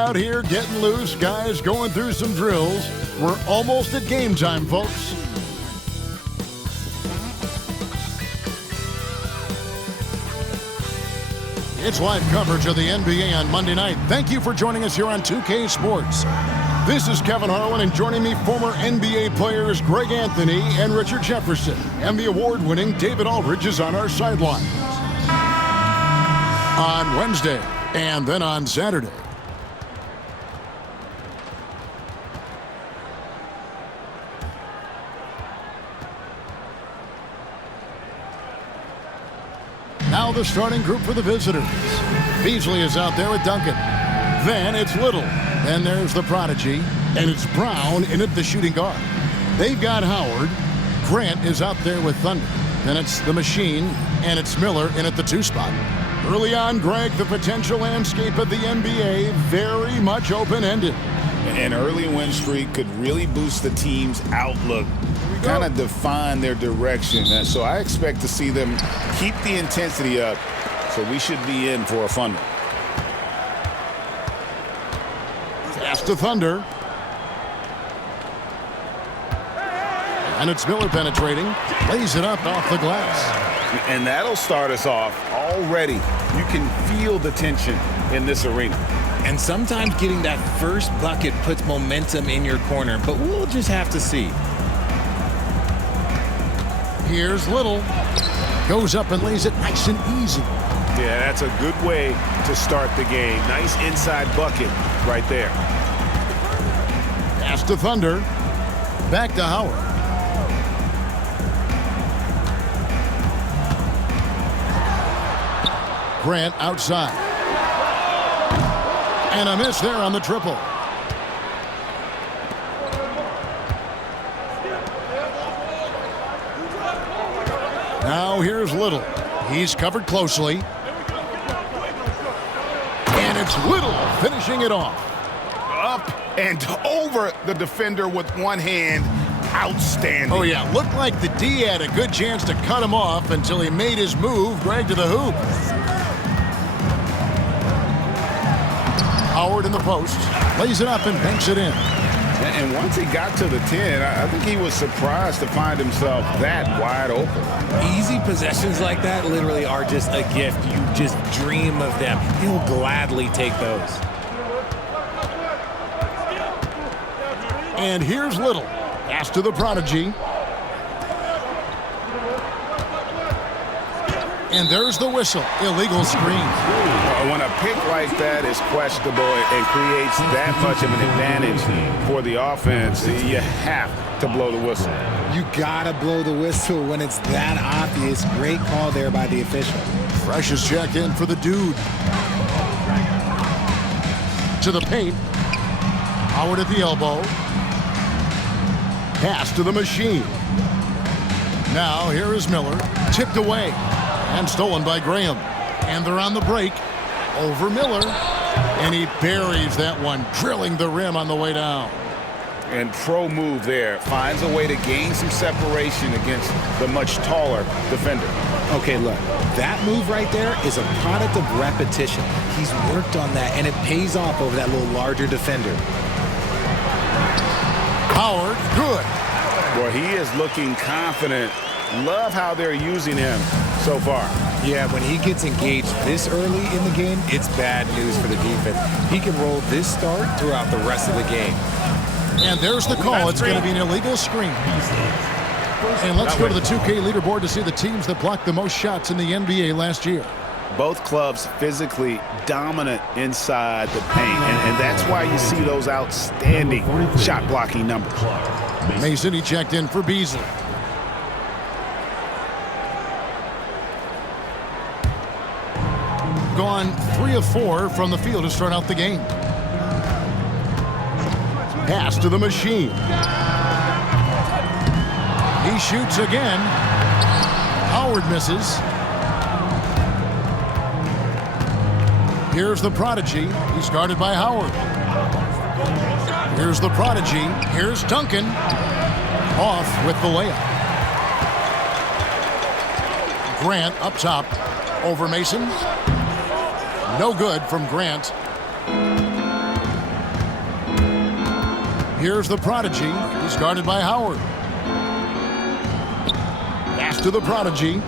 out here getting loose, guys going through some drills. We're almost at game time, folks. It's live coverage of the NBA on Monday night. Thank you for joining us here on 2K Sports. This is Kevin Harlan, and joining me, former NBA players Greg Anthony and Richard Jefferson. And the award-winning David Aldridge is on our sidelines. On Wednesday, and then on Saturday. Now the starting group for the visitors. Beasley is out there with Duncan. Then it's Little. Then there's the prodigy. And it's Brown in at the shooting guard. They've got Howard. Grant is out there with Thunder. Then it's the Machine. And it's Miller in at the 2 spot. Early on, Greg, the potential landscape of the NBA very much open-ended. An early win streak could really boost the team's outlook, kind of define their direction. And so I expect to see them keep the intensity up, so we should be in for a fun one. Pass to Thunder. And it's Miller penetrating. Lays it up off the glass. And that'll start us off already. You can feel the tension in this arena. And sometimes getting that first bucket puts momentum in your corner, but we'll just have to see. Here's Little. Goes up and lays it nice and easy. Yeah, that's a good way to start the game. Nice inside bucket right there. Pass to Thunder. Back to Howard. Grant outside. And a miss there on the triple. Now here's Little. He's covered closely. And it's Little finishing it off. Up and over the defender with one hand. Outstanding. Oh, yeah. Looked like the D had a good chance to cut him off until he made his move, Greg, to the hoop. Howard in the post. Lays it up and banks it in. And once he got to the 10, I think he was surprised to find himself that wide open. Easy possessions like that literally are just a gift. You just dream of them. He'll gladly take those. And here's Little. Pass to the prodigy. And there's the whistle. Illegal screen. When a pick like that is questionable and creates that much of an advantage for the offense, you have to blow the whistle. You gotta blow the whistle when it's that obvious. Great call there by the official. Fresh is checked in for the dude. To the paint. Howard at the elbow. Pass to the Machine. Now here is Miller. Tipped away. And stolen by Graham. And they're on the break. Over Miller. And he buries that one, drilling the rim on the way down. And pro move there. Finds a way to gain some separation against the much taller defender. Okay, look. That move right there is a product of repetition. He's worked on that, and it pays off over that little larger defender. Howard, good. Boy, he is looking confident. Love how they're using him so far. Yeah, when he gets engaged this early in the game, it's bad news for the defense. He can roll this start throughout the rest of the game. And there's the call. It's going to be an illegal screen. And let's go to the 2K leaderboard to see the teams that blocked the most shots in the NBA last year. Both clubs physically dominant inside the paint, and that's why you see those outstanding shot blocking numbers. Mason, he checked in for Beasley. Gone 3 of 4 from the field to start out the game. Pass to the Machine. He shoots again. Howard misses. Here's the prodigy. He's guarded by Howard. Here's the prodigy. Here's Duncan. Off with the layup. Grant up top. Over Mason. No good from Grant. Here's the prodigy. He's guarded by Howard. Pass to the prodigy.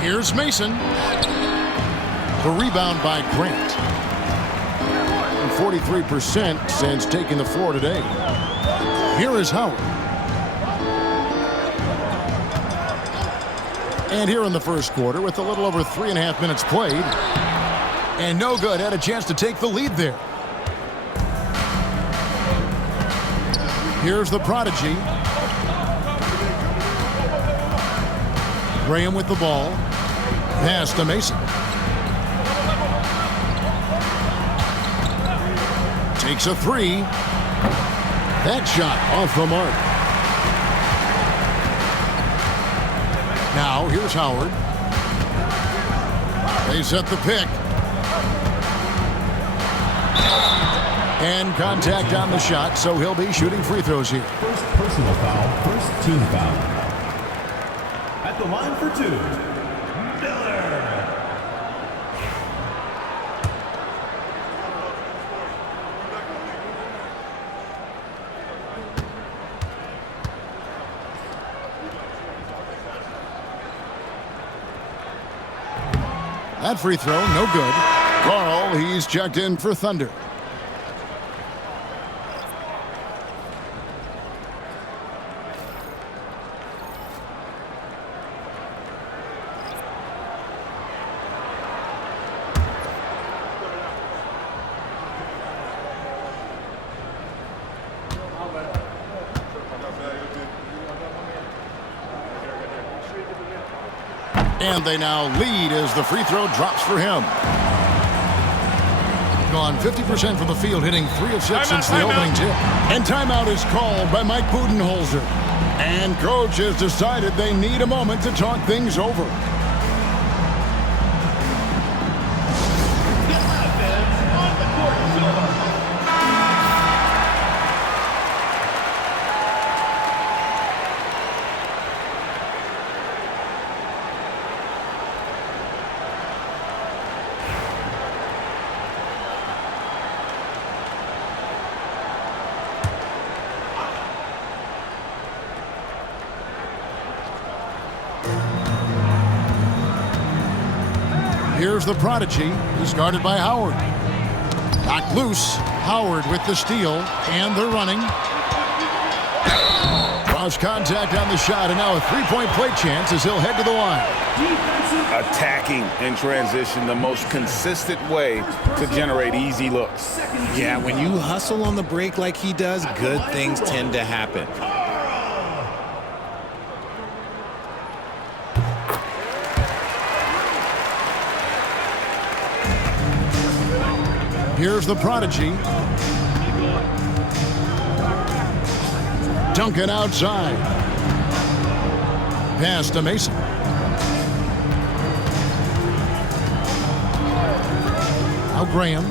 Here's Mason. The rebound by Grant. 43% since taking the floor today. Here is Howard. And here in the first quarter with a little over 3.5 minutes played. And no good. Had a chance to take the lead there. Here's the prodigy. Graham with the ball. Pass to Mason. Takes a three. That shot off the mark. Now here's Howard. They set the pick. And contact on the shot, so he'll be shooting free throws here. First personal foul, first team foul. At the line for two, Miller. That free throw, no good. Carl, he's checked in for Thunder. And they now lead as the free throw drops for him. Gone 50% from the field, hitting 3 of 6 since the opening tip. And timeout is called by Mike Budenholzer. And coach has decided they need a moment to talk things over. Here's the prodigy. He's guarded by Howard. Knocked loose. Howard with the steal. And they're running. Cross contact on the shot. And now a three-point play chance as he'll head to the line. Attacking in transition, the most consistent way to generate easy looks. Yeah, when you hustle on the break like he does, good things tend to happen. Here's the prodigy. Duncan outside. Pass to Mason. Now Graham.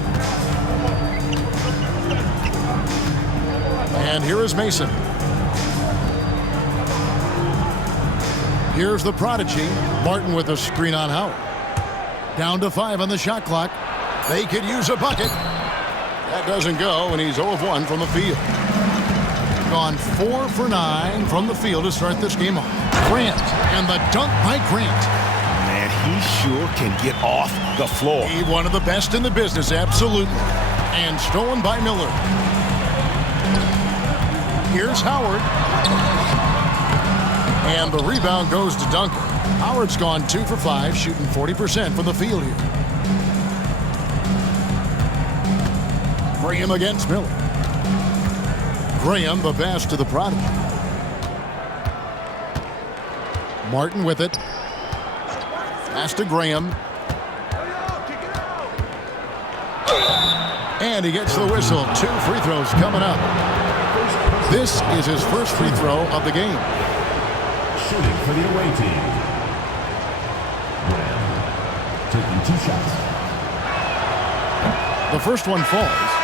And here is Mason. Here's the prodigy. Martin with a screen on Howard. Down to 5 on the shot clock. They could use a bucket. That doesn't go, and he's 0 of 1 from the field. Gone 4 for 9 from the field to start this game off. Grant, and the dunk by Grant. Man, he sure can get off the floor. He one of the best in the business, absolutely. And stolen by Miller. Here's Howard. And the rebound goes to Duncan. Howard's gone 2 for 5, shooting 40% from the field here. Graham against Miller. Graham, the pass to the prodigy. Martin with it. Pass to Graham. And he gets the whistle. 2 free throws coming up. This is his first free throw of the game. Shooting for the away team. Graham taking 2 shots. The first one falls.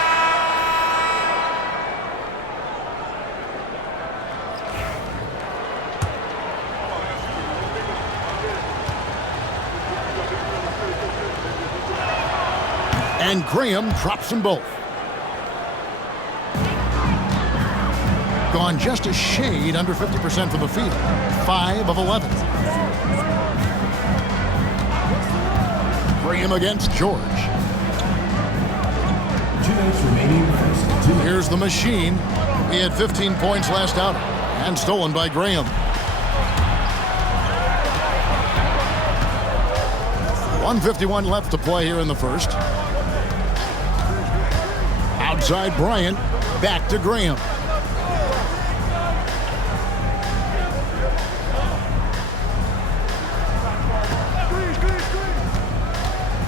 And Graham drops them both. gone just a shade under 50% from the field. 5 of 11. Graham against George. 2 minutes remaining first 2. Here's the machine. He had 15 points last outing and stolen by Graham. 1:51 left to play here in the first. Outside Bryant, back to Graham.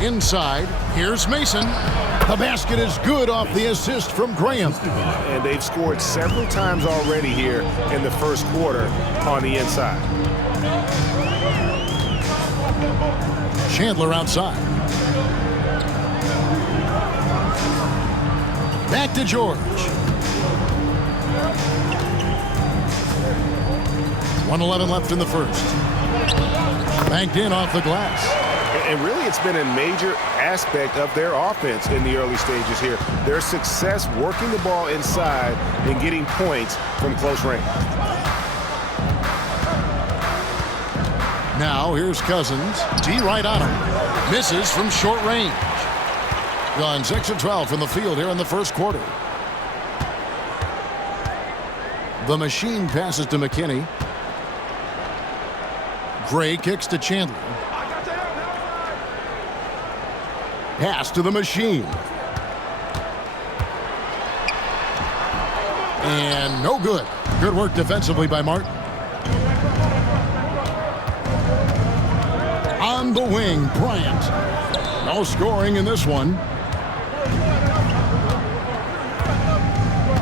Inside, here's Mason. The basket is good off the assist from Graham. And they've scored several times already here in the first quarter on the inside. Chandler outside. Back to George. 1:11 left in the first. Banked in off the glass. And really, it's been a major aspect of their offense in the early stages here. Their success working the ball inside and getting points from close range. Now, here's Cousins. D right on him. Misses from short range. Gone 6 of 12 from the field here in the first quarter. The machine passes to McKinney. Gray kicks to Chandler. Pass to the machine. And no good. Good work defensively by Martin. On the wing, Bryant. No scoring in this one.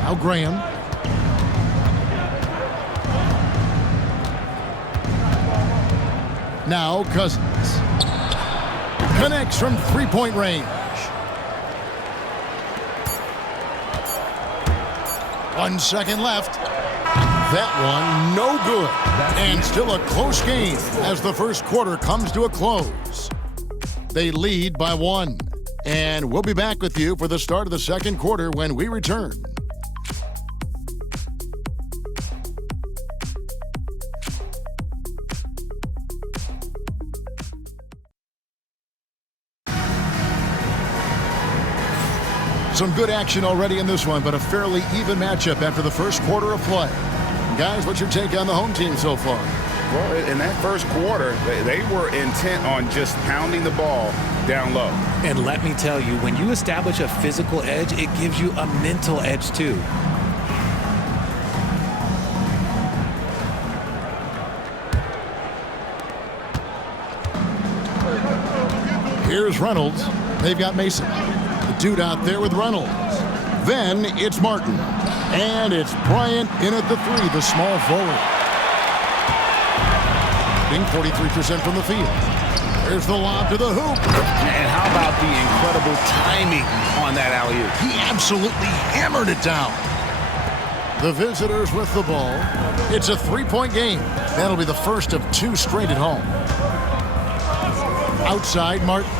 Now Graham. Now Cousins. Connects from three-point range. 1 second left. That one no good. And still a close game as the first quarter comes to a close. They lead by 1. And we'll be back with you for the start of the second quarter when we return. Some good action already in this one, but a fairly even matchup after the first quarter of play. Guys, what's your take on the home team so far? Well, in that first quarter, they were intent on just pounding the ball down low. And let me tell you, when you establish a physical edge, it gives you a mental edge too. Here's Reynolds. They've got Mason. The dude out there with Reynolds. Then it's Martin. And it's Bryant in at the 3, the small forward. Being 43% from the field. There's the lob to the hoop. And how about the incredible timing on that alley-oop? He absolutely hammered it down. The visitors with the ball. It's a 3-point game. That'll be the first of 2 straight at home. Outside, Martin.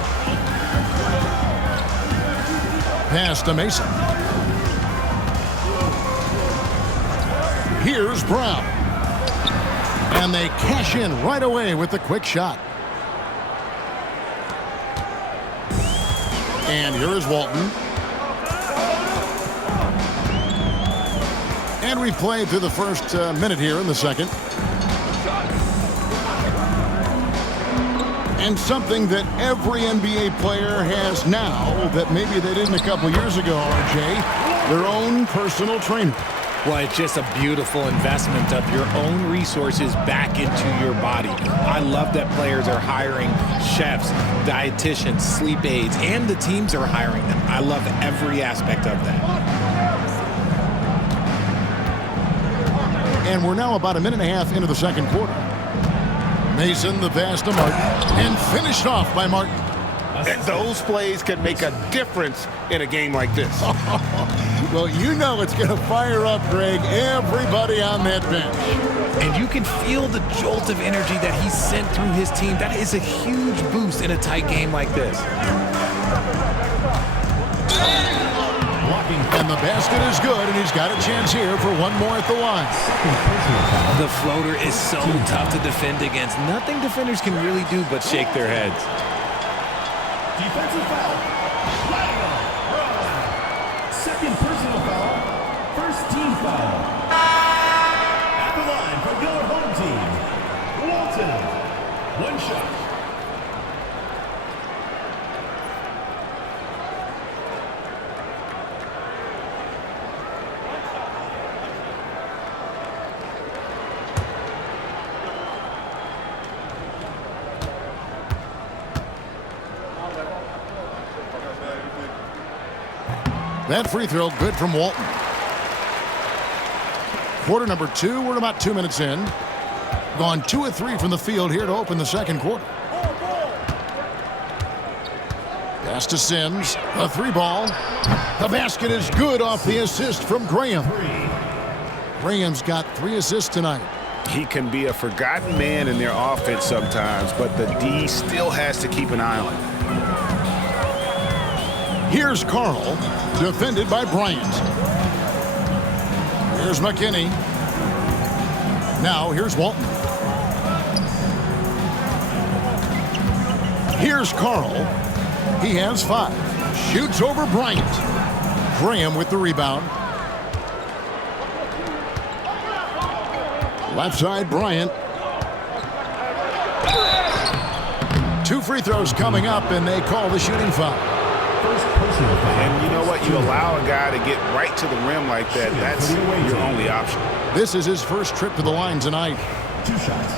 Pass to Mason. Here's Brown. And they cash in right away with the quick shot. And here is Walton. And we've played through the first minute here in the second. And something that every NBA player has now that maybe they didn't a couple years ago, RJ, their own personal trainer. Well, it's just a beautiful investment of your own resources back into your body. I love that players are hiring chefs, dietitians, sleep aides, and the teams are hiring them. I love every aspect of that. And we're now about a minute and a half into the second quarter. Mason, the pass to Martin, and finished off by Martin. And those plays can make a difference in a game like this. Well, you know it's going to fire up, Greg, everybody on that bench. And you can feel the jolt of energy that he sent through his team. That is a huge boost in a tight game like this. And the basket is good, and he's got a chance here for one more at the line. The floater is so tough to defend against. Nothing defenders can really do but shake their heads. Defensive foul. Second personal foul. First team foul. At the line for your home team, Walton. One shot. That free throw good from Walton. Quarter number 2. We're about 2 minutes in. Gone 2 of 3 from the field here to open the second quarter. Pass to Sims. A 3-ball. The basket is good off the assist from Graham. Graham's got 3 assists tonight. He can be a forgotten man in their offense sometimes, but the D still has to keep an eye on him. Here's Carl, defended by Bryant. Here's McKinney. Now here's Walton. Here's Carl. He has 5. Shoots over Bryant. Graham with the rebound. Left side, Bryant. 2 free throws coming up, and they call the shooting foul. And you know what? You allow a guy to get right to the rim like that. That's your only option. This is his first trip to the line tonight. 2 shots.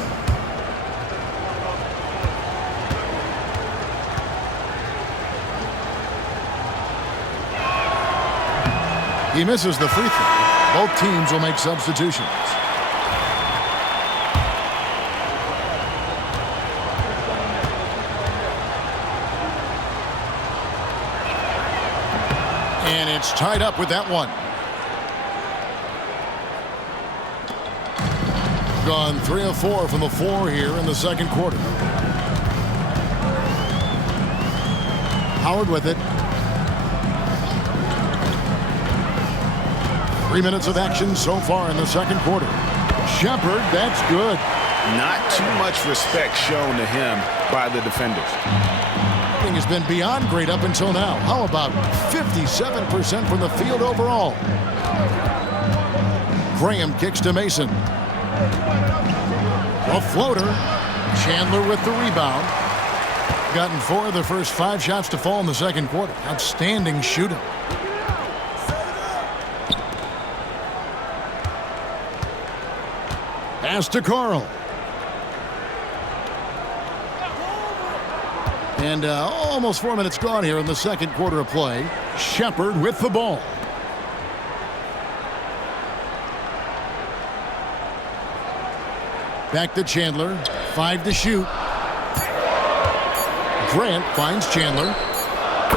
He misses the free throw. Both teams will make substitutions. And it's tied up with that one. Gone 3 of 4 from the floor here in the second quarter. Howard with it. 3 minutes of action so far in the second quarter. Shepard, that's good. Not too much respect shown to him by the defenders. Has been beyond great up until now. How about 57% from the field overall? Graham kicks to Mason. A floater. Chandler with the rebound. Gotten 4 of the first 5 shots to fall in the second quarter. Outstanding shooting. Pass to Carl. And almost 4 minutes gone here in the second quarter of play. Shepard with the ball. Back to Chandler. 5 to shoot. Grant finds Chandler.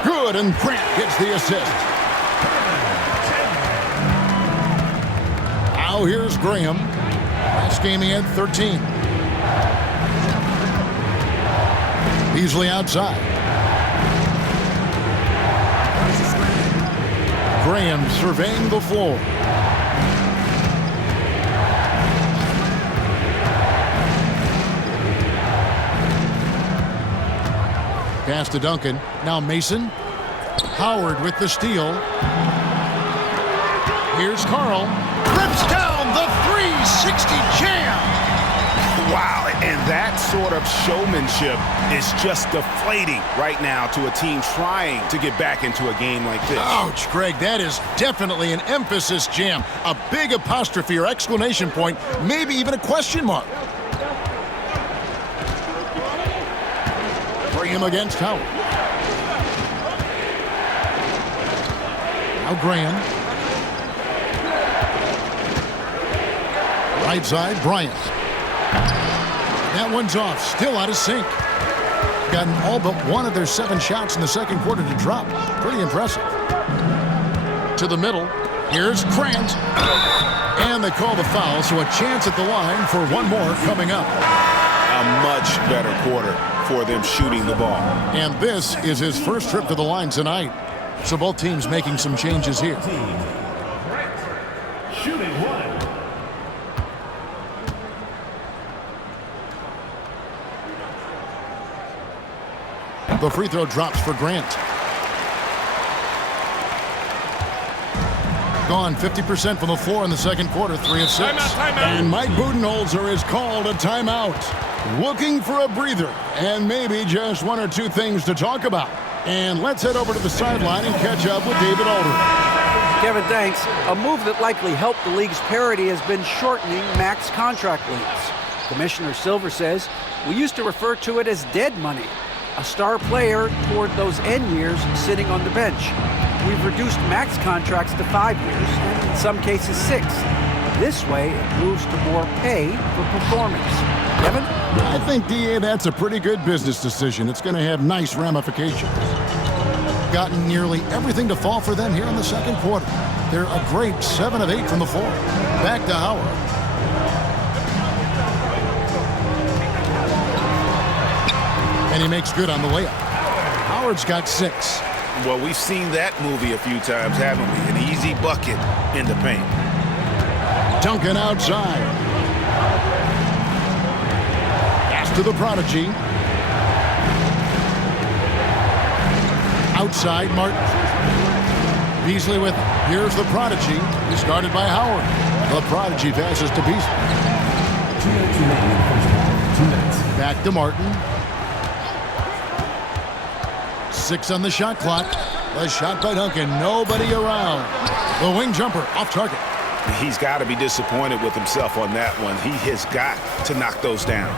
Good, and Grant gets the assist. Now here's Graham. Last game he had 13. Beasley outside. Graham surveying the floor. Pass to Duncan. Now Mason. Howard with the steal. Here's Carl. Rips down the 360 jam. Wow, and that sort of showmanship is just deflating right now to a team trying to get back into a game like this. Ouch, Greg, that is definitely an emphasis jam. A big apostrophe or exclamation point, maybe even a question mark. Graham against Howard. Now Graham. Right side, Bryant. That one's off, still out of sync. Gotten all but 1 of their 7 shots in the second quarter to drop. Pretty impressive. To the middle, here's Grant. And they call the foul, so a chance at the line for one more coming up. A much better quarter for them shooting the ball. And this is his first trip to the line tonight. So both teams making some changes here. Team. Shooting one. The free throw drops for Grant. Gone 50% from the floor in the second quarter, 3 of 6. Timeout. And Mike Budenholzer is called a timeout. Looking for a breather and maybe just one or two things to talk about. And let's head over to the sideline and catch up with David Aldridge. Kevin, thanks. A move that likely helped the league's parity has been shortening max contract lengths. Commissioner Silver says, we used to refer to it as dead money, a star player toward those end years sitting on the bench. We've reduced max contracts to 5 years, and in some cases 6. This way, it moves to more pay for performance. Kevin? I think, DA, that's a pretty good business decision. It's going to have nice ramifications. Gotten nearly everything to fall for them here in the second quarter. They're a great 7 of 8 from the floor. Back to Howard. And he makes good on the layup. Howard's got 6. Well, we've seen that movie a few times, haven't we? An easy bucket in the paint. Duncan outside. Pass to the prodigy. Outside, Martin. Beasley with it. Here's the prodigy. He's guarded by Howard. The prodigy passes to Beasley. 2 minutes remaining in the first half. 2 minutes. Back to Martin. 6 on the shot clock. The shot by Duncan. Nobody around. The wing jumper off target. He's got to be disappointed with himself on that one. He has got to knock those down.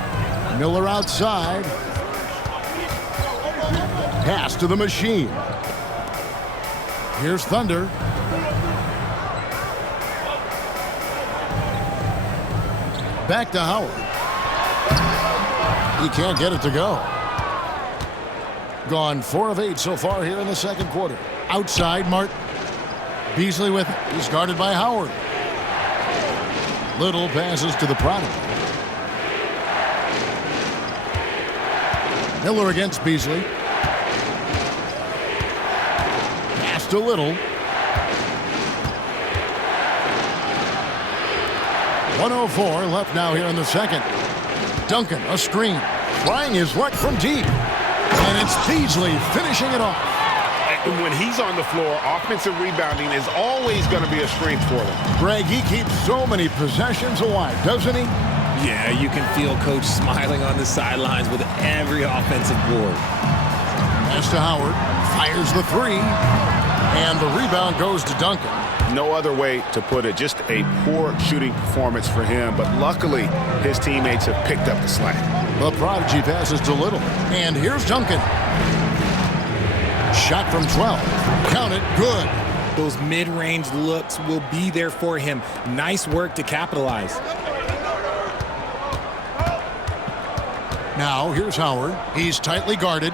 Miller outside. Pass to the machine. Here's Thunder. Back to Howard. He can't get it to go. Gone 4 of 8 so far here in the second quarter. Outside, Martin. Beasley with it. He's guarded by Howard. Little passes to the prodigy. Miller against Beasley. Pass to Little. 1:04 left now here in the second. Duncan, a screen. Trying his luck from deep. And it's Beasley finishing it off. When he's on the floor, offensive rebounding is always going to be a strength for them. Greg, he keeps so many possessions alive, doesn't he? Yeah, you can feel Coach smiling on the sidelines with every offensive board. Pass to Howard. Fires the 3. And the rebound goes to Duncan. No other way to put it. Just a poor shooting performance for him. But luckily, his teammates have picked up the slack. The prodigy passes to Little. And here's Duncan. Shot from 12. Count it. Good. Those mid-range looks will be there for him. Nice work to capitalize. Now, here's Howard. He's tightly guarded.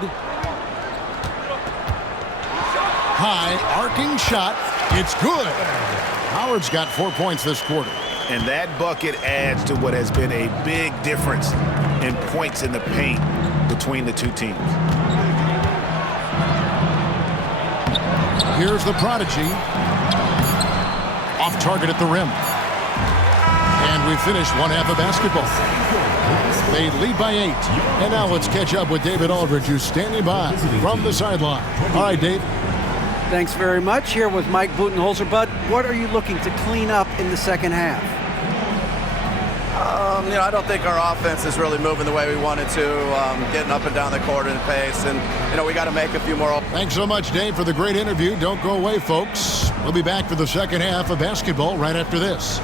High, arcing shot. It's good. Howard's got 4 points this quarter. And that bucket adds to what has been a big difference in points in the paint between the two teams. Here's the prodigy. Off target at the rim. And we finish one half of basketball. They lead by 8. And now let's catch up with David Aldridge, who's standing by from the sideline. All right, Dave. Thanks very much. Here with Mike Budenholzer. Bud, what are you looking to clean up in the second half? I don't think our offense is really moving the way we wanted to, getting up and down the court in pace. And, we got to make a few more. Thanks so much, Dave, for the great interview. Don't go away, folks. We'll be back for the second half of basketball right after this.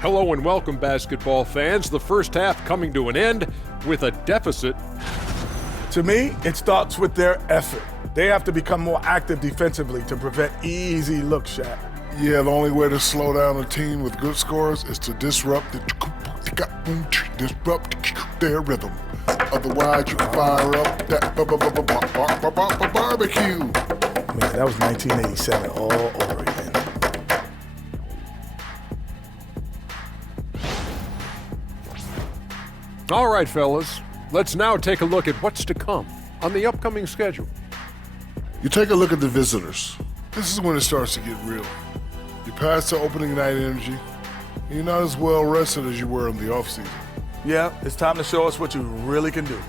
Hello and welcome, basketball fans. The first half coming to an end with a deficit. To me, it starts with their effort. They have to become more active defensively to prevent easy look shot. Yeah, the only way to slow down a team with good scores is to disrupt their rhythm. Otherwise, you can fire up that barbecue. Man, that was 1987 all over again. All right, fellas. Let's now take a look at what's to come on the upcoming schedule. You take a look at the visitors. This is when it starts to get real. You pass the opening night energy, and you're not as well rested as you were in the offseason. Yeah, it's time to show us what you really can do.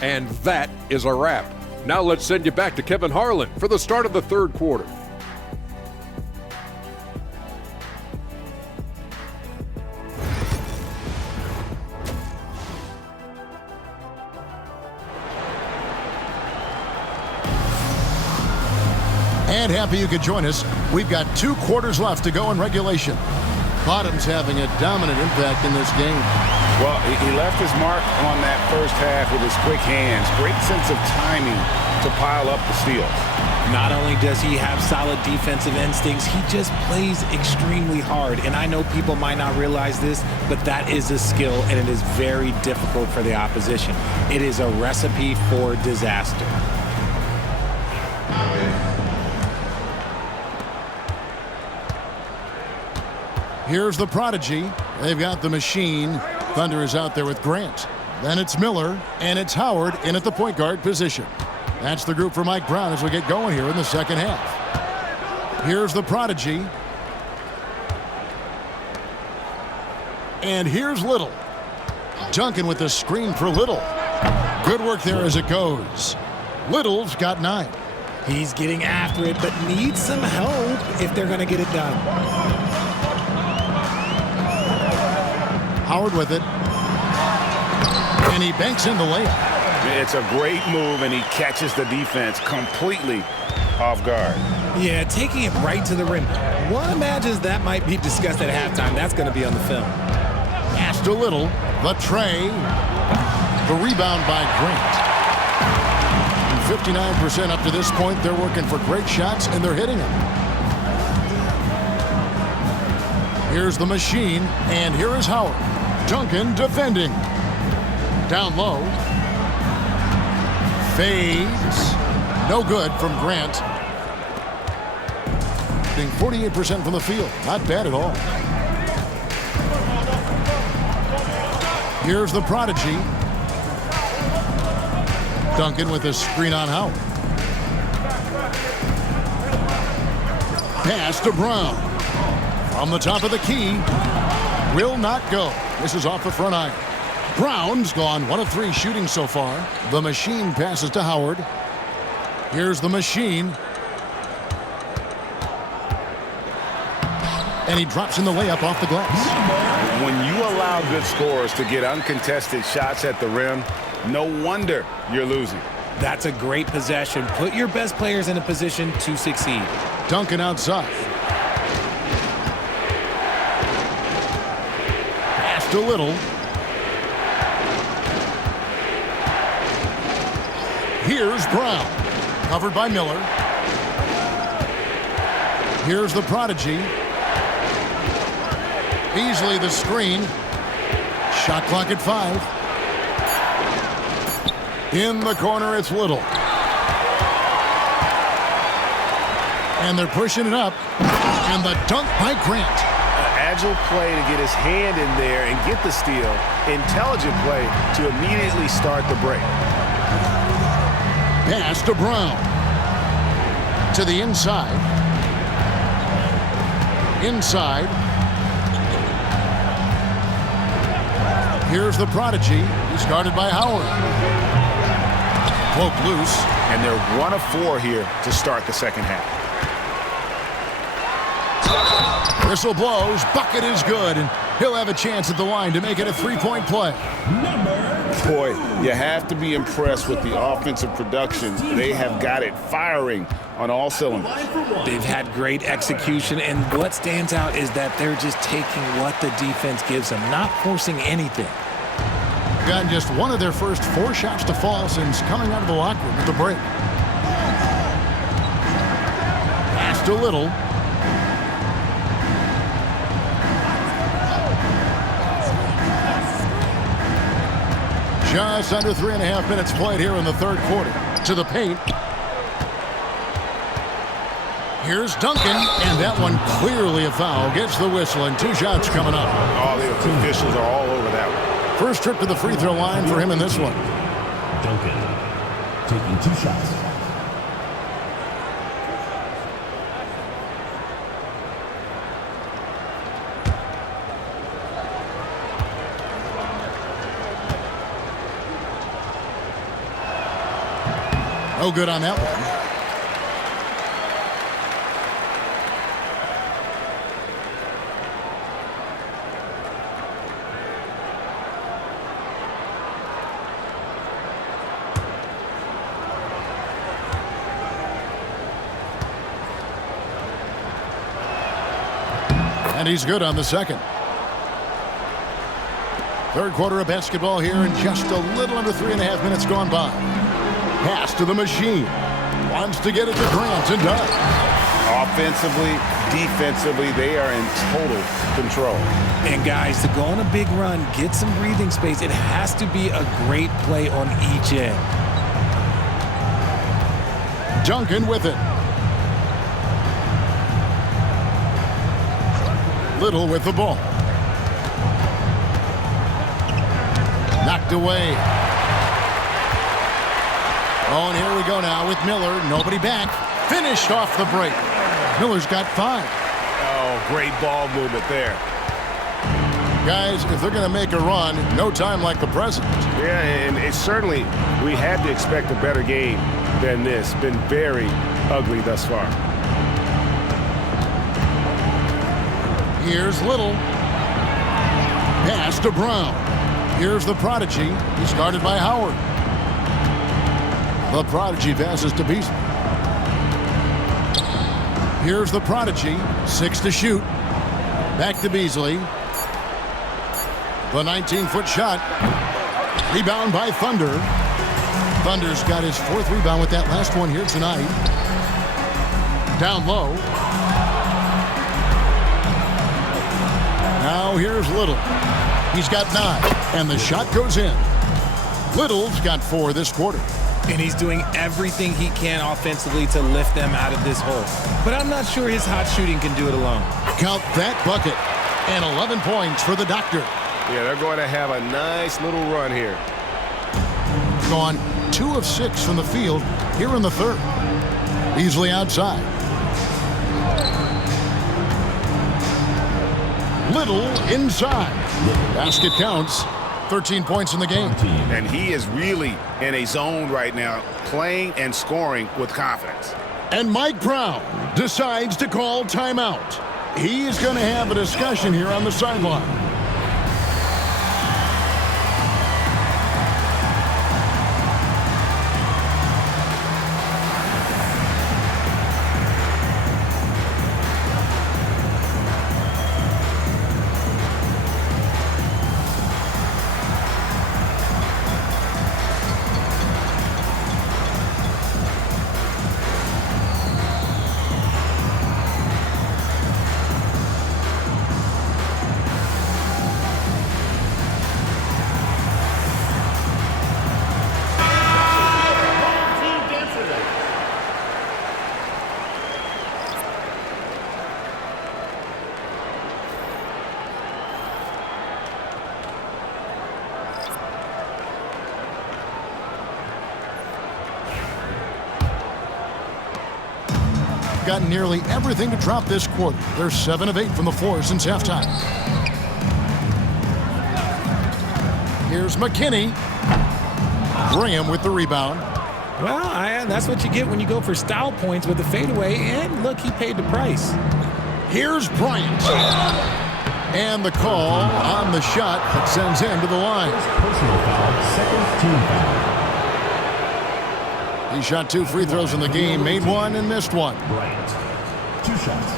And that is a wrap. Now let's send you back to Kevin Harlan for the start of the third quarter. And happy you could join us. We've got 2 quarters left to go in regulation. Bottom's having a dominant impact in this game. Well, he left his mark on that first half with his quick hands. Great sense of timing to pile up the steals. Not only does he have solid defensive instincts, he just plays extremely hard. And I know people might not realize this, but that is a skill, and it is very difficult for the opposition. It is a recipe for disaster. Here's the prodigy. They've got the machine. Thunder is out there with Grant. Then it's Miller, and it's Howard in at the point guard position. That's the group for Mike Brown as we get going here in the second half. Here's the prodigy. And here's Little. Duncan with the screen for Little. Good work there as it goes. Little's got 9. He's getting after it, but needs some help if they're going to get it done. Howard with it. And he banks in the layup. It's a great move, and he catches the defense completely off guard. Yeah, taking it right to the rim. One imagines that might be discussed at halftime. That's going to be on the film. Pass to Little. The tray. The rebound by Grant. And 59% up to this point. They're working for great shots, and they're hitting them. Here's the machine, and here is Howard. Duncan defending. Down low. Fades. No good from Grant. Being 48% from the field. Not bad at all. Here's the prodigy. Duncan with a screen on Howard. Pass to Brown. From the top of the key. Will not go. This is off the front iron. Brown's gone 1 of 3 shooting so far. The machine passes to Howard. Here's the machine. And he drops in the layup off the glass. When you allow good scorers to get uncontested shots at the rim, no wonder you're losing. That's a great possession. Put your best players in a position to succeed. Duncan outside. Pass to Little. Here's Brown. Covered by Miller. Here's the prodigy. Beasley the screen. Shot clock at 5. In the corner, it's Little. And they're pushing it up. And the dunk by Grant. Agile play to get his hand in there and get the steal. Intelligent play to immediately start the break. Pass to Brown. To the inside. Inside. Here's the prodigy. He's guarded by Howard. Poke loose. And they're 1 of 4 here to start the second half. Whistle blows. Bucket is good. And he'll have a chance at the line to make it a 3-point play. Boy, you have to be impressed with the offensive production. They have got it firing on all cylinders. They've had great execution, and what stands out is that they're just taking what the defense gives them, not forcing anything. Gotten just 1 of their first 4 shots to fall since coming out of the locker room at the break. Pass to Little. Just under 3.5 minutes played here in the third quarter. To the paint. Here's Duncan, and that one clearly a foul. Gets the whistle, and 2 shots coming up. Oh, the officials are all over that one. First trip to the free throw line for him in this one. Duncan taking 2 shots. No good on that one. And he's good on the second. Third quarter of basketball here, and just a little under 3.5 minutes gone by. Pass to the machine. Wants to get it to Grant and does. Offensively, defensively, they are in total control. And guys, to go on a big run, get some breathing space, it has to be a great play on each end. Duncan with it. Little with the ball. Knocked away. Oh, and here we go now with Miller. Nobody back. Finished off the break. Miller's got 5. Oh, great ball movement there. Guys, if they're going to make a run, no time like the present. Yeah, and it's certainly, we had to expect a better game than this. Been very ugly thus far. Here's Little. Pass to Brown. Here's the prodigy. He's guarded by Howard. The prodigy passes to Beasley. Here's the prodigy. 6 to shoot. Back to Beasley. The 19-foot shot. Rebound by Thunder. Thunder's got his 4th rebound with that last one here tonight. Down low. Now here's Little. He's got 9, and the shot goes in. Little's got 4 this quarter. And he's doing everything he can offensively to lift them out of this hole. But I'm not sure his hot shooting can do it alone. Count that bucket. And 11 points for the Doctor. Yeah, they're going to have a nice little run here. Gone 2 of 6 from the field here in the third. Beasley outside. Little inside. Basket counts. 13 points in the game. And he is really in a zone right now, playing and scoring with confidence. And Mike Brown decides to call timeout. He's going to have a discussion here on the sideline. Gotten nearly everything to drop this quarter. They're 7 of 8 from the floor since halftime. Here's McKinney. Graham with the rebound. Well, that's what you get when you go for style points with the fadeaway. And look, he paid the price. Here's Bryant. And the call on the shot that sends him to the line. Personal foul, second team foul. He shot 2 free throws in the game, made 1 and missed 1. Bryant, 2 shots.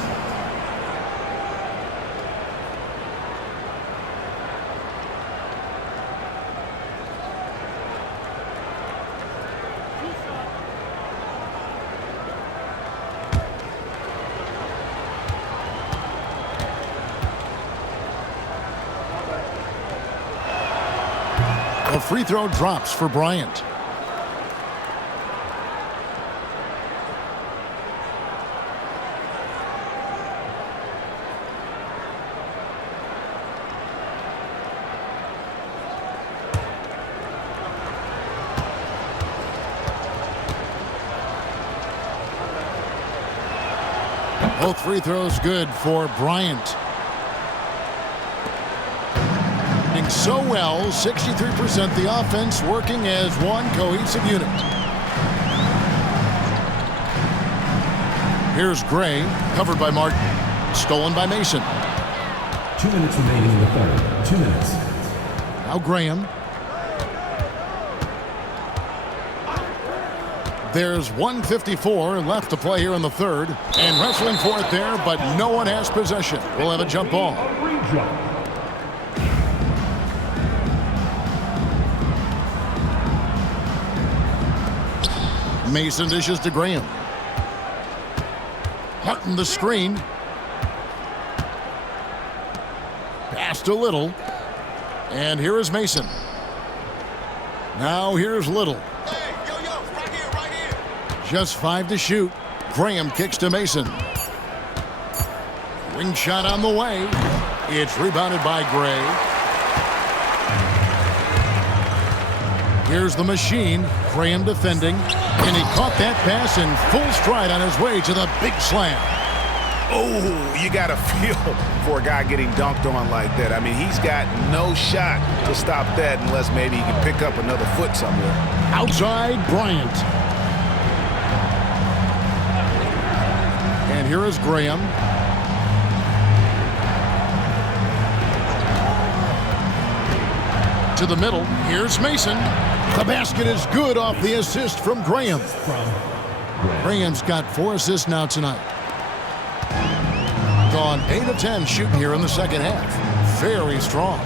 A free throw drops for Bryant. Both free throws good for Bryant. Doing so well, 63% the offense working as one cohesive unit. Here's Gray, covered by Martin. Stolen by Mason. 2 minutes remaining in the third. 2 minutes. Now Graham. There's 1:54 left to play here in the third. And wrestling for it there, but no one has possession. We'll have a jump ball. Mason dishes to Graham. Martin the screen. Passed a Little. And here is Mason. Now here's Little. Just 5 to shoot. Graham kicks to Mason. Wing shot on the way. It's rebounded by Gray. Here's the machine. Graham defending. And he caught that pass in full stride on his way to the big slam. Oh, you got to feel for a guy getting dunked on like that. I mean, he's got no shot to stop that unless maybe he can pick up another foot somewhere. Outside Bryant. And here is Graham. To the middle. Here's Mason. The basket is good off the assist from Graham. Graham's got 4 assists now tonight. Gone 8 of 10 shooting here in the second half. Very strong.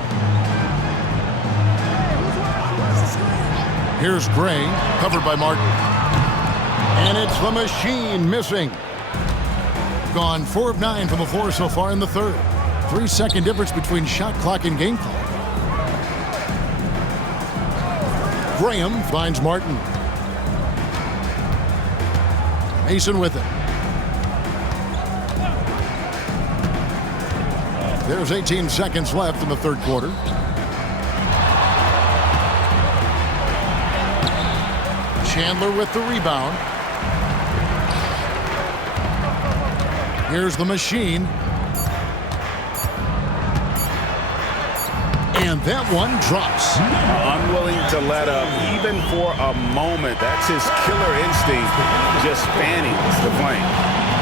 Here's Gray, covered by Martin. And it's the machine missing. Gone 4 of 9 from the floor so far in the third. 3-second difference between shot clock and game clock. Graham finds Martin. Mason with it. There's 18 seconds left in the third quarter. Chandler with the rebound. Here's the machine. And that one drops. Unwilling to let up even for a moment. That's his killer instinct, just fanning the flame.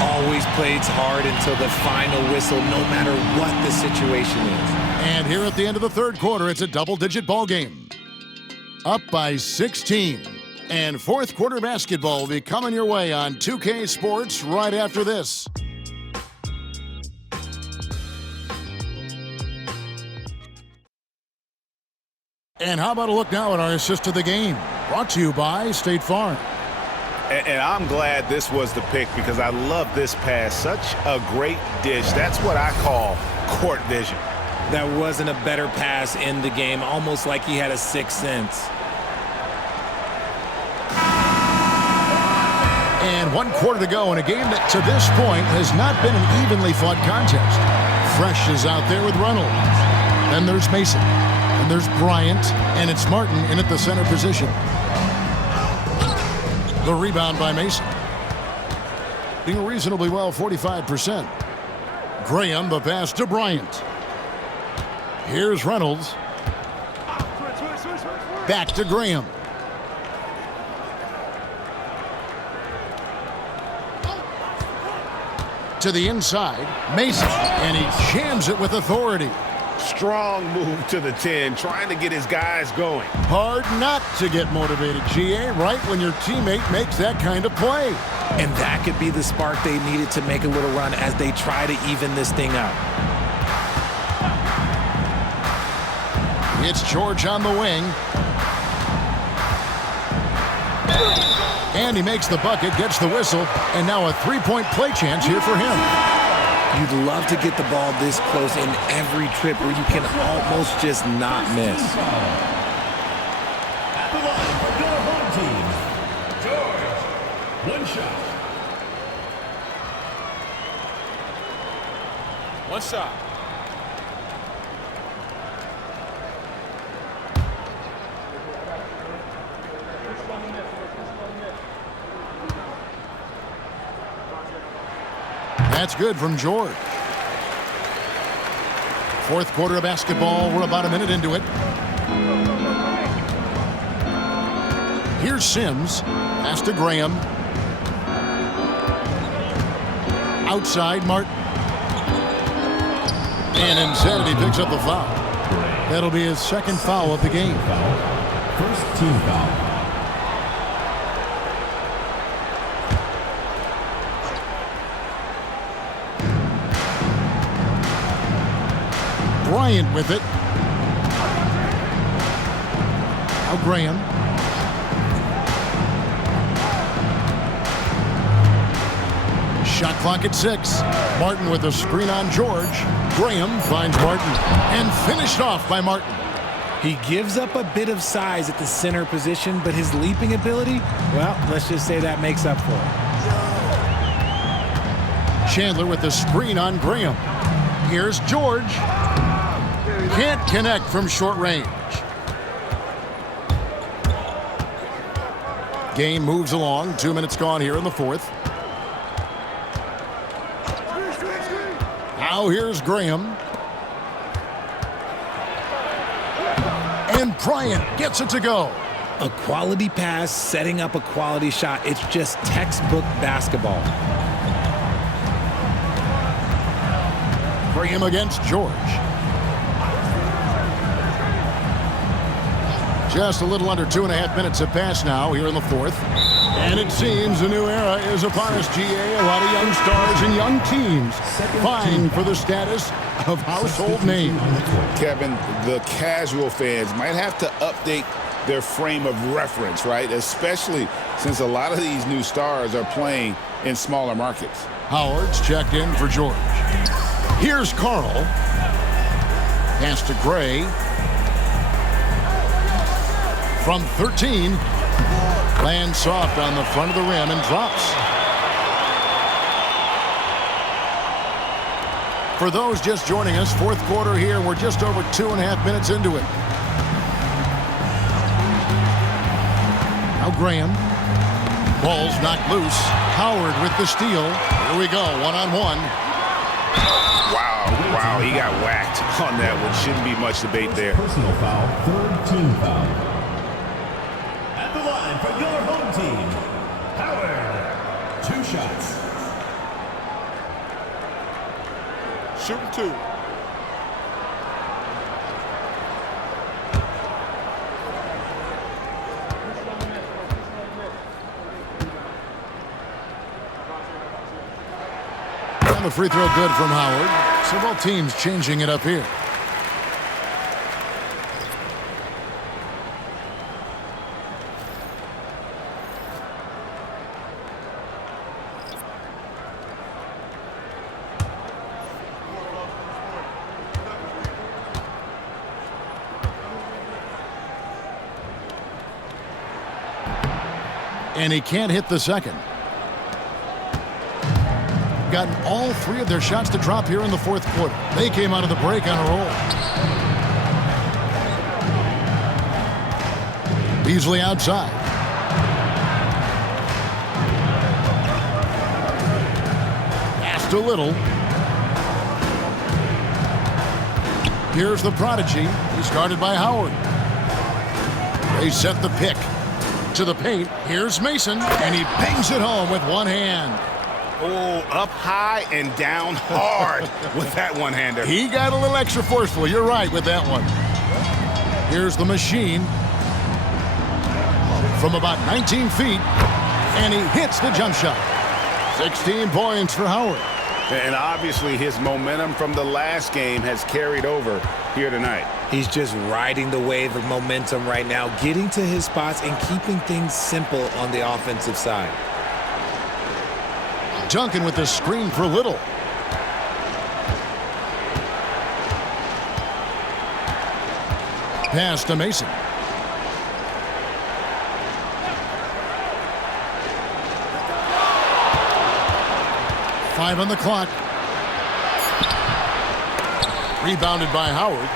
Always plays hard until the final whistle, no matter what the situation is. And here at the end of the third quarter, it's a double-digit ball game. Up by 16. And fourth quarter basketball will be coming your way on 2K Sports right after this. And how about a look now at our assist of the game? Brought to you by State Farm. And I'm glad this was the pick because I love this pass. Such a great dish. That's what I call court vision. That wasn't a better pass in the game, almost like he had a sixth sense. And 1 quarter to go in a game that to this point has not been an evenly fought contest. Fresh is out there with Reynolds. Then there's Mason. And there's Bryant. And it's Martin in at the center position. The rebound by Mason. Doing reasonably well, 45%. Graham, the pass to Bryant. Here's Reynolds. Back to Graham. To the inside, Mason, and he jams it with authority. Strong move to the 10, trying to get his guys going. Hard not to get motivated, GA, right when your teammate makes that kind of play. And that could be the spark they needed to make a little run as they try to even this thing up. It's George on the wing. And he makes the bucket, gets the whistle, and now a three-point play chance here for him. You'd love to get the ball this close in every trip where you can almost just not miss. At the line for your home team, George. One shot. One shot. That's good from George. Fourth quarter of basketball. We're about a minute into it. Here's Sims. Pass to Graham. Outside, Martin. And instead, he picks up the foul. That'll be his second foul of the game. First team foul. Bryant with it. Now Graham. Shot clock at 6. Martin with a screen on George. Graham finds Martin and finished off by Martin. He gives up a bit of size at the center position, but his leaping ability, well, let's just say that makes up for it. Chandler with the screen on Graham. Here's George. Can't connect from short range. Game moves along. 2 minutes gone here in the fourth. Now here's Graham. And Bryant gets it to go. A quality pass, setting up a quality shot. It's just textbook basketball. Graham against George. Just a little under 2.5 minutes have passed now here in the fourth. And it seems a new era is upon us, GA. A lot of young stars and young teams vying for the status of household name. Kevin, the casual fans might have to update their frame of reference, right? Especially since a lot of these new stars are playing in smaller markets. Howard's checked in for George. Here's Carl. Pass to Gray. From 13. Lands soft on the front of the rim and drops. For those just joining us, fourth quarter here. We're just over 2.5 minutes into it. Now Graham. Ball's knocked loose. Howard with the steal. Here we go, one-on-one. Wow, he got whacked on that one. Shouldn't be much debate there. Personal foul, third team foul. At the line for your home team, Howard. 2 shots. Shooting 2. And the free throw good from Howard. So both teams changing it up here. And he can't hit the second. Gotten all 3 of their shots to drop here in the fourth quarter. They came out of the break on a roll. Beasley outside. Passed a little. Here's the prodigy. He's guarded by Howard. They set the pick to the paint. Here's Mason, and he bangs it home with one hand. Oh, up high and down hard with that one-hander. He got a little extra forceful. You're right with that one. Here's the machine from about 19 feet, and he hits the jump shot. 16 points for Howard. And obviously his momentum from the last game has carried over here tonight. He's just riding the wave of momentum right now, getting to his spots and keeping things simple on the offensive side. Duncan with the screen for Little. Pass to Mason. Five on the clock. Rebounded by Howard.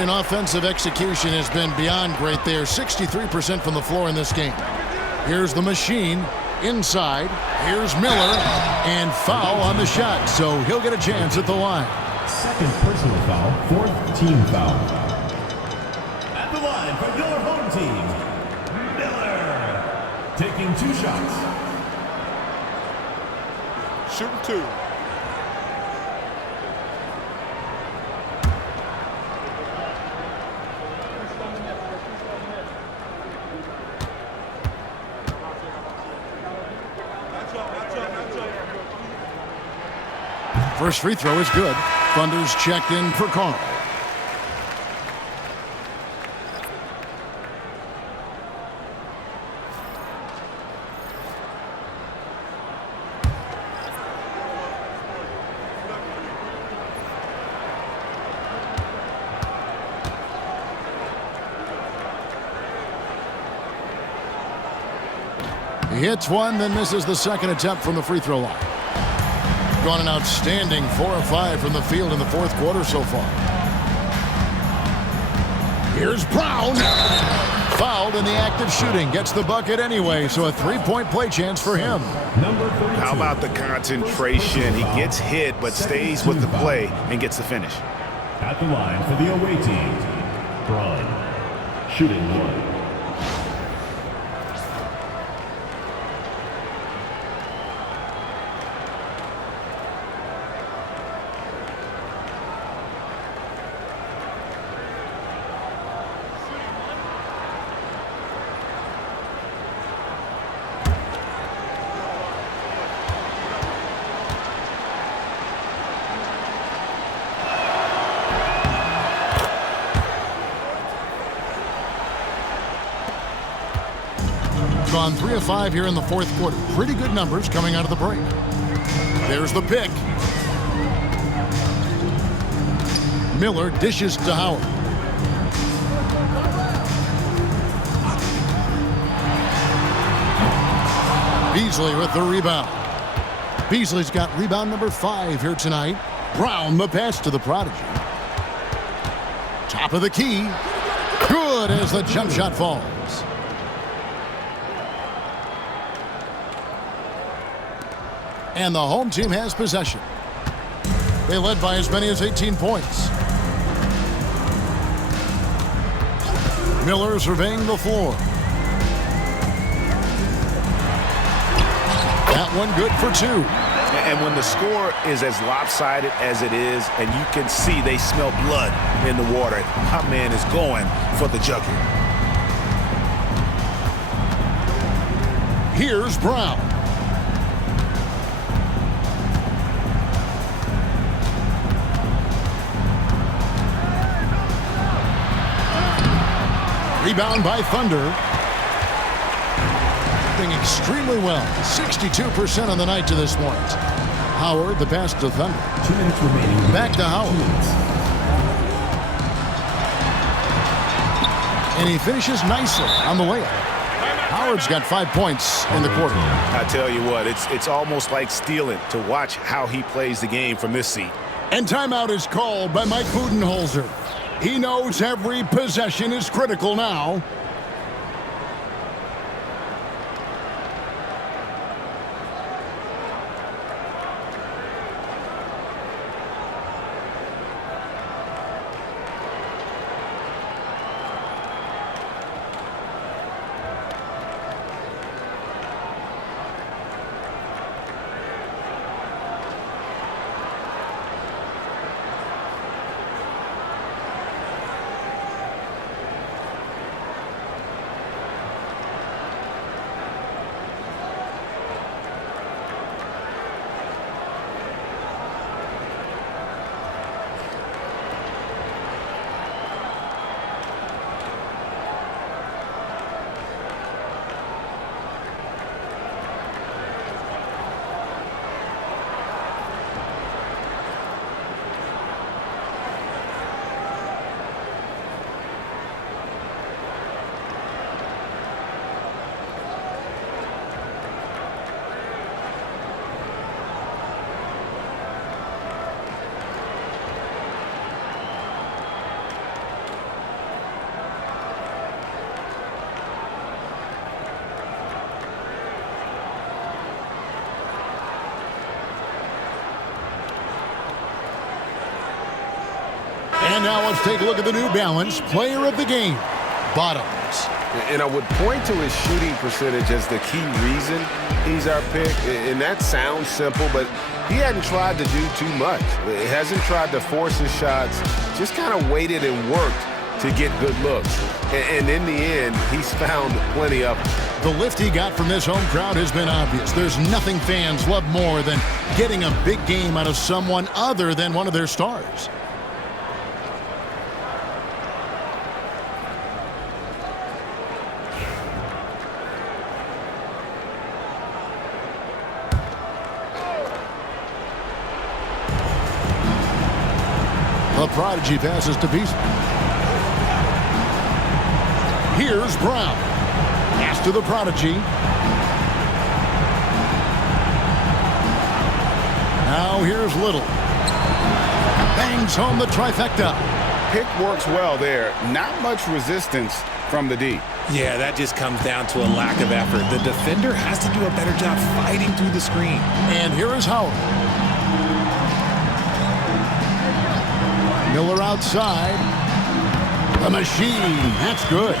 And offensive execution has been beyond great there. 63% from the floor in this game. Here's the machine. Inside, here's Miller, and foul on the shot, so he'll get a chance at the line. Second personal foul, fourth team foul. At the line for your home team, Miller. Taking 2 shots. Shooting 2. First free throw is good. Thunder's checked in for Carl. He hits one, then misses the second attempt from the free throw line. Gone an outstanding 4 of 5 from the field in the fourth quarter so far. Here's Brown. Fouled in the act of shooting. Gets the bucket anyway, so a 3-point play chance for him. Number 32. How about the concentration? He gets hit but stays with the play and gets the finish. At the line for the away team, Braun. Shooting 1. Gone 3 of 5 here in the fourth quarter. Pretty good numbers coming out of the break. There's the pick. Miller dishes to Howard. Beasley with the rebound. Beasley's got rebound number 5 here tonight. Brown the pass to the prodigy. Top of the key. Good as the jump shot falls. And the home team has possession. They led by as many as 18 points. Miller surveying the floor. That one good for 2. And when the score is as lopsided as it is, and you can see they smell blood in the water, my man is going for the jugular. Here's Brown. Rebound by Thunder. Doing extremely well. 62% on the night to this point. Howard, the pass to Thunder. 2 minutes remaining. Back to Howard. And he finishes nicely on the layup. Howard's got 5 points in the quarter. I tell you what, it's almost like stealing to watch how he plays the game from this seat. And timeout is called by Mike Budenholzer. He knows every possession is critical now. And now let's take a look at the New Balance Player of the Game, Bottoms. And I would point to his shooting percentage as the key reason he's our pick. And that sounds simple, but he hadn't tried to do too much. He hasn't tried to force his shots, just kind of waited and worked to get good looks. And in the end, he's found plenty of them. The lift he got from this home crowd has been obvious. There's nothing fans love more than getting a big game out of someone other than one of their stars. The prodigy passes to Beasley. Here's Brown. Pass to the prodigy. Now here's Little. Bangs home the trifecta. Pick works well there. Not much resistance from the D. Yeah, that just comes down to a lack of effort. The defender has to do a better job fighting through the screen. And here is Howard. Miller outside. The machine. That's good.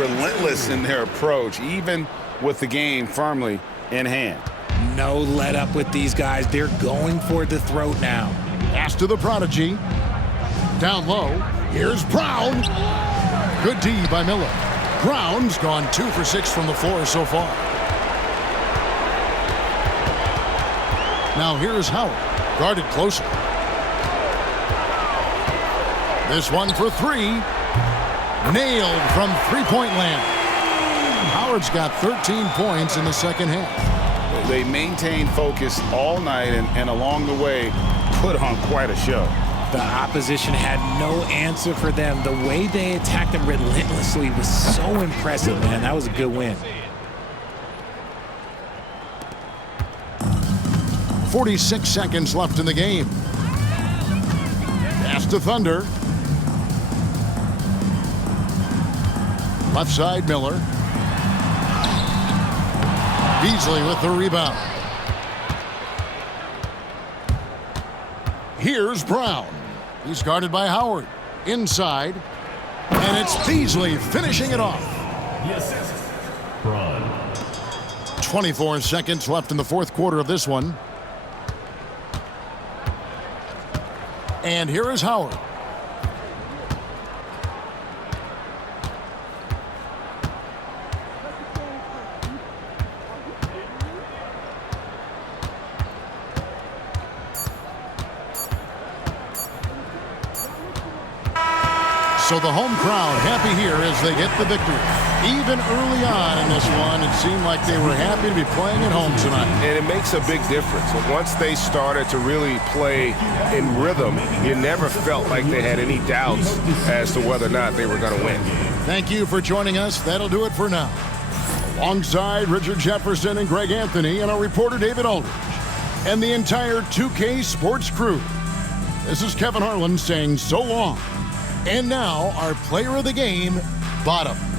Relentless in their approach, even with the game firmly in hand. No let up with these guys. They're going for the throat now. Pass to the prodigy. Down low. Here's Brown. Good D by Miller. Brown's gone 2 for 6 from the floor so far. Now here's Howard. Guarded closer. This one for 3. Nailed from three-point land. Howard's got 13 points in the second half. They maintained focus all night and along the way put on quite a show. The opposition had no answer for them. The way they attacked them relentlessly was so impressive, man. That was a good win. 46 seconds left in the game. Pass to Thunder. Left side, Miller. Beasley with the rebound. Here's Brown. He's guarded by Howard. Inside. And it's Beasley finishing it off. Yes, Brown. 24 seconds left in the fourth quarter of this one. And here is Howard. So the home crowd happy here as they get the victory. Even early on in this one, it seemed like they were happy to be playing at home tonight. And it makes a big difference. Once they started to really play in rhythm, you never felt like they had any doubts as to whether or not they were going to win. Thank you for joining us. That'll do it for now. Alongside Richard Jefferson and Greg Anthony and our reporter David Aldridge and the entire 2K Sports crew, this is Kevin Harlan saying so long. And now, our player of the game, Bottoms.